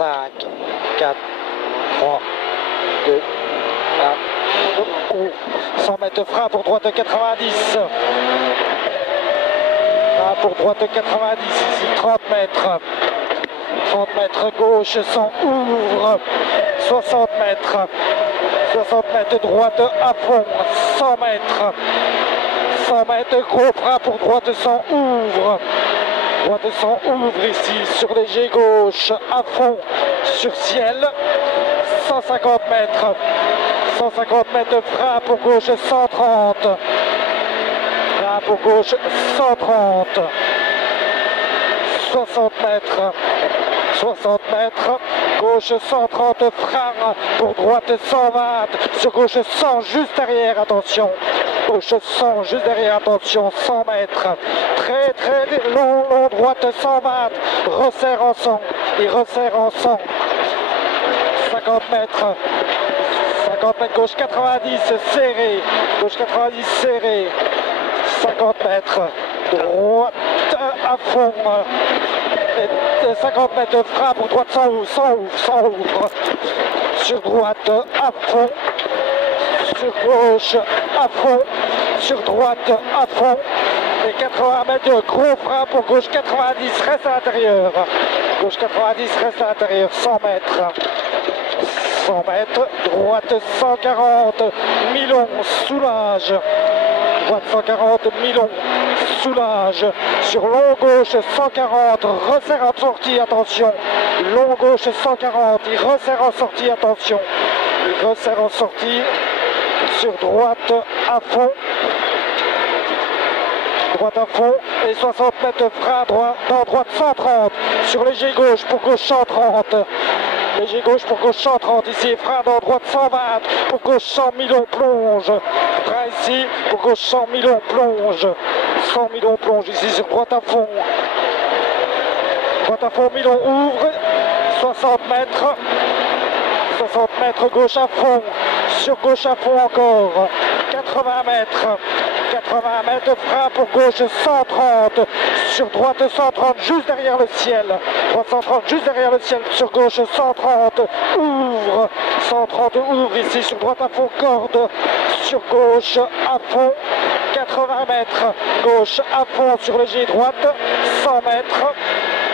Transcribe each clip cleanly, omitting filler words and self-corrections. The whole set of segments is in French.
5, 4, 3, 2, 1. 100 mètres frein pour droite 90. Frein pour droite 90, ici 30 mètres. 30 mètres gauche, 100 ouvre. 60 mètres. 60 mètres droite à fond, 100 mètres. 100 mètres gros frein pour droite 100 ouvre. Droite 100 ouvre ici sur léger gauche à fond sur ciel. 150 mètres. 150 mètres frein pour gauche 130. Frein pour gauche 130. 60 mètres. 60 mètres, gauche 130, frein pour droite 120, sur gauche 100, juste derrière, attention, gauche 100, juste derrière, attention, 100 mètres, très long, droite 120, resserre en 100, il resserre en 100, 50 mètres, 50 mètres, gauche 90, serré, gauche 90, serré, 50 mètres, droite à fond, 50 mètres de frein pour droite 100 ouvre, 100 ouvre, 100 ouvre, sur droite à fond, sur gauche à fond, sur droite à fond, et 80 mètres de gros frein pour gauche 90, reste à l'intérieur, gauche 90, reste à l'intérieur, 100 mètres, 100 mètres, droite 140, Milon, soulage, droite 140, Milon, soulage, sur long gauche 140, resserre en sortie, attention, long gauche 140, il resserre en sortie, attention, il resserre en sortie, sur droite à fond, et 60 mètres de frein, droite 130, sur léger gauche pour gauche 130, léger gauche pour gauche 130, ici frein dans droite 120, pour gauche 100, Milon plonge, frein ici, pour gauche 100, Milon plonge, 100 Milon plonge, ici sur droite à fond, Milon ouvre, 60 mètres, 60 mètres gauche à fond, sur gauche à fond encore, 80 mètres, 80 mètres, frein pour gauche 130, sur droite 130, juste derrière le ciel, droite 130, juste derrière le ciel, sur gauche 130, ouvre, 130 ouvre ici, sur droite à fond, corde, sur gauche à fond, 80 mètres, gauche à fond, sur léger droite, 100 mètres,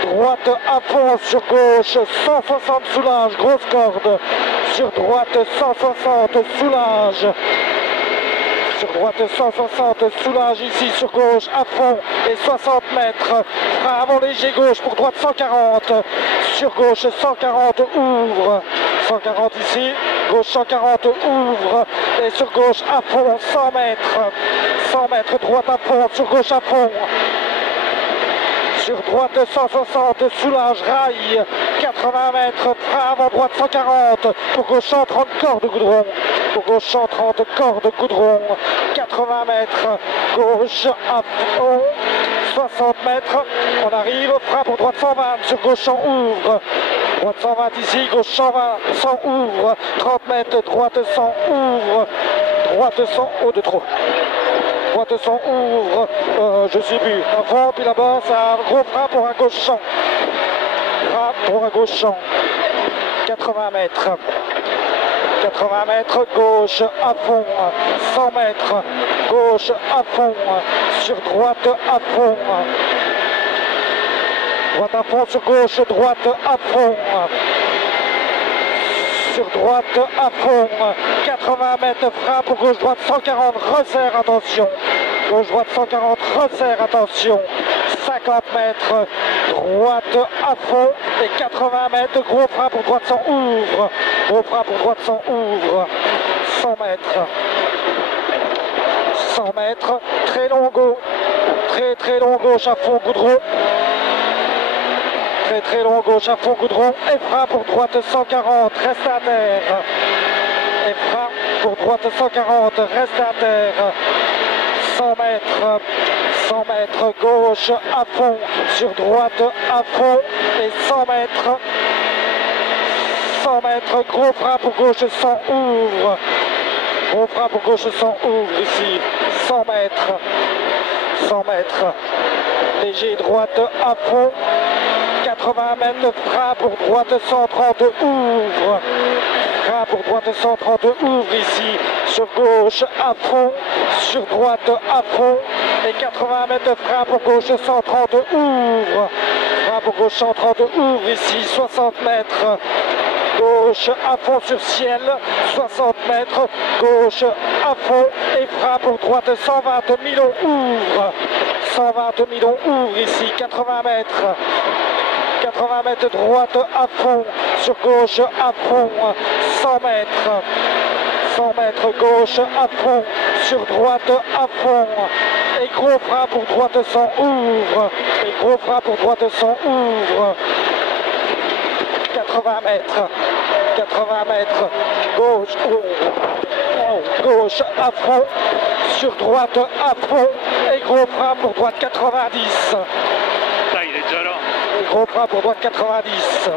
droite à fond, sur gauche, 160 soulage, grosse corde, sur droite 160 soulage, sur droite 160, soulage ici sur gauche à fond et 60 mètres, frein avant léger gauche pour droite 140, sur gauche 140 ouvre, 140 ici, gauche 140 ouvre et sur gauche à fond 100 mètres, droite à fond, sur gauche à fond. Sur droite 160, soulage, rail, 80 mètres, frein avant droite 140, pour gauche 130, corde goudron, pour gauche 130, corde goudron, 80 mètres, gauche à fond, 60 mètres, on arrive, frein pour droite 120, sur gauche 100 ouvre, droite 120 ici, gauche 120, 100 ouvre, 30 mètres, droite 100 ouvre, droite 100, haut de trop. Droite 100 ouvre, je sais plus, à fond, puis là-bas, c'est un gros frein pour un gauche 100. Frein pour un gauche 100. 80 mètres. 80 mètres, gauche à fond. 100 mètres, gauche à fond. Sur droite à fond. Droite à fond, sur gauche, droite à fond. Sur droite à fond, 80 mètres, frein pour gauche droite 140, resserre, attention, gauche droite 140, resserre, attention, 50 mètres, droite à fond et 80 mètres, gros frein pour droite 100 ouvre, gros frein pour droite 100 ouvre, 100 mètres, 100 mètres, très long gauche à fond goudron, très long gauche à fond goudron et frein pour droite 140, reste à terre. Et frein pour droite 140, reste à terre. 100 mètres, gauche à fond, sur droite à fond et 100 mètres. 100 mètres, gros frein pour gauche 100 ouvre. Gros frein pour gauche 100 ouvre ici. 100 mètres. 100 mètres. Léger droite à fond. 80 80 mètres, frein pour droite 130, ouvre. Frein pour droite 130, ouvre ici. Sur gauche à fond, sur droite à fond. Et 80 mètres de frein pour gauche 130, ouvre. Frein pour gauche 130, ouvre ici. 60 mètres. Gauche à fond sur ciel, 60 mètres, gauche à fond et frein pour droite 120, Milon ouvre, 120 Milon ouvre ici, 80 mètres, 80 mètres droite à fond, sur gauche à fond, 100 mètres, 100 mètres gauche à fond, sur droite à fond, et gros frein pour droite 100 ouvre, et gros frein pour droite 100 ouvre. 80 mètres, 80 mètres, gauche, gauche à fond, sur droite à fond, et gros frein pour droite 90. Là, il est déjà là. Et gros frein pour droite 90.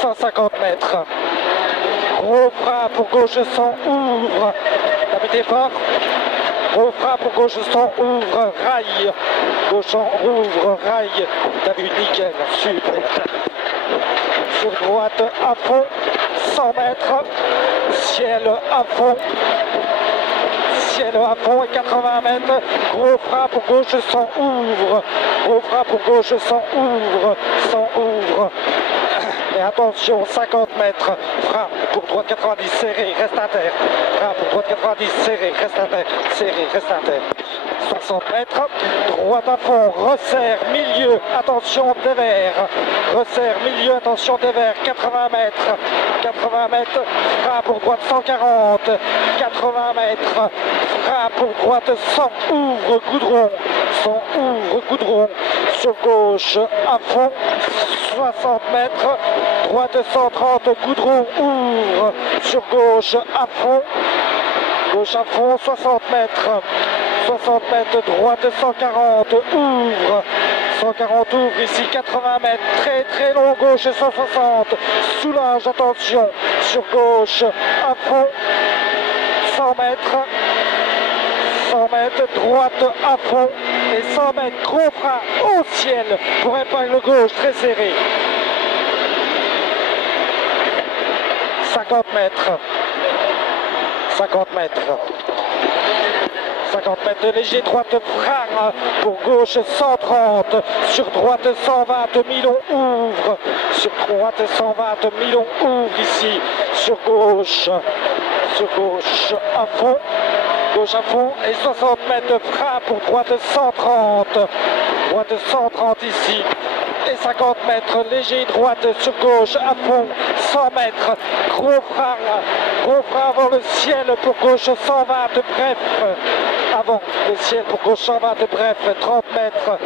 150 mètres. Gros frein pour gauche 100, ouvre. T'as mis fort. Gros frein pour gauche 100, ouvre, rail. Gauche ouvre, rail. T'as vu, nickel, super. Sur droite à fond, 100 mètres, ciel à fond, ciel à fond et 80 mètres, gros frein pour gauche 100 ouvre, gros frein pour gauche 100 ouvre, 100 ouvre. Et attention, 50 mètres, frein pour droite 90, serré, reste à terre. Frein pour droite 90, serré, reste à terre, serré, reste à terre. 60 mètres, droite à fond, resserre, milieu, attention, dévers. Resserre, milieu, attention, dévers, 80 mètres. 80 mètres, frein pour droite 140. 80 mètres, frein pour droite 100, ouvre, goudron. 100, ouvre, goudron. Sur gauche, à fond, 60 mètres. Droite 130, goudron, ouvre. Sur gauche, à fond. Gauche à fond, 60 mètres. 60 mètres, droite 140, ouvre. 140 ouvre ici, 80 mètres, très très long, gauche 160. Soulage, attention. Sur gauche, à fond. 100 mètres. 100 mètres, droite à fond. Et 100 mètres, gros frein au ciel pour épingle gauche, très serré. 50 mètres. 50 mètres. 50 mètres de léger, droite frein pour gauche 130, sur droite 120, Milon ouvre, sur droite 120, Milon ouvre ici, sur gauche à fond, gauche à fond et 60 mètres de frein pour droite 130, droite 130 ici. Et 50 mètres, léger droite sur gauche à fond, 100 mètres, gros frein avant le ciel pour gauche 120, bref, avant le ciel pour gauche 120, bref, 30 mètres,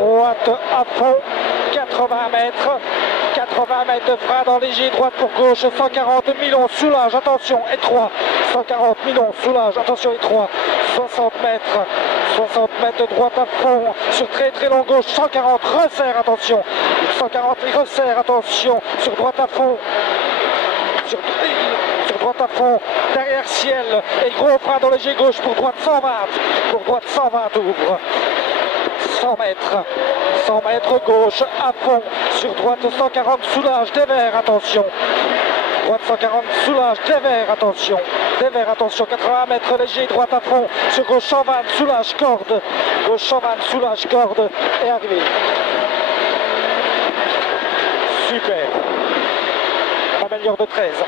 droite à fond, 80 mètres, 80 mètres de frein dans léger droite pour gauche, 140, Milon, soulage, attention, étroit, 140, Milon, soulage, attention, étroit, 60 mètres de droite à fond, sur très très long gauche, 140, resserre, attention, 140 et resserre, attention, sur droite à fond, sur droite à fond, derrière ciel, et gros frein dans léger gauche pour droite 120 ouvre, 100 mètres gauche à fond, sur droite 140, soulage, dévers, attention, droite 140, soulage, dévers, attention, 80 mètres léger, droite à fond, sur gauche 120, soulage, corde, gauche 120, soulage, corde, et arrivé. Super. On améliore de 13.